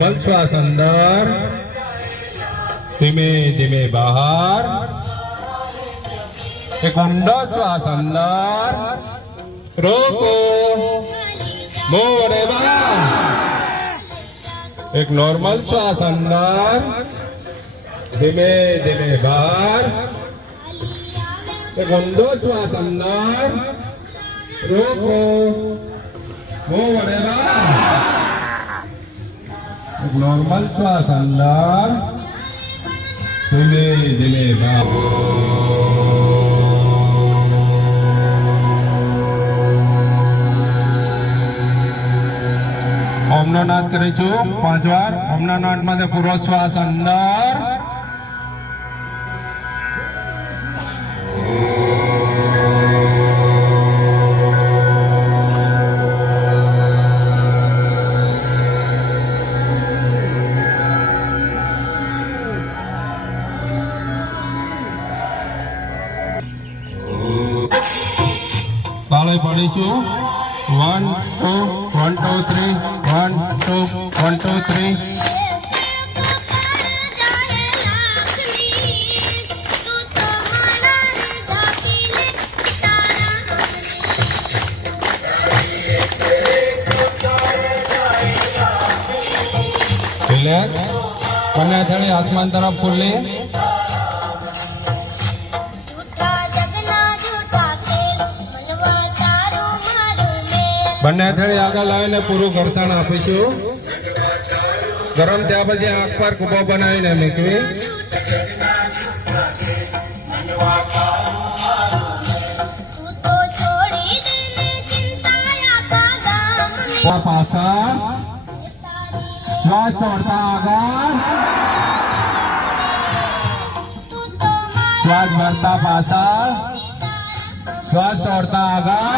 श्वास अंदर, धीमे धीमे बाहर। एक ऊंडा श्वास अंदर, रोको, मोड़े बाहर। एक नॉर्मल श्वास अंदर, धीमे धीमे बाहर। एक ऊंडो श्वास अंदर, रोको, मोड़े बाहर। एक नॉर्मल श्वास अंदर, धीमे धीमे बाहर। ओमનો નાદ કરીશું 5 વાર। ઓમના નાદમાં પૂરો શ્વાસ અંદર, તાળી પાડીશું 1 2 1 2 3 1 2 1 2 3। રિલેક્સ, બંને થાળી આસમાન તરફ ખુલ્લી। બંને થાળી આગળ લાવીને પૂરું ઘર્ષણ આપીશું। ગરમ થયા પછી આંખ પર કૂપો બનાવીને મૂકવી। પાછા શ્વાસ છોડતા આગળ, શ્વાસ ભરતા પાછા, શ્વાસ છોડતા આગળ।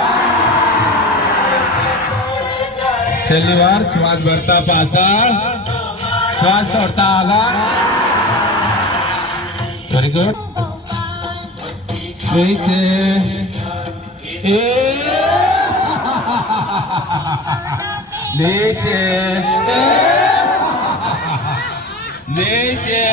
છેલ્લી વાર શ્વાસ ભરતા પાછળ, શ્વાસ છોડતા આગળ। Very good. નીચે નીચે નીચે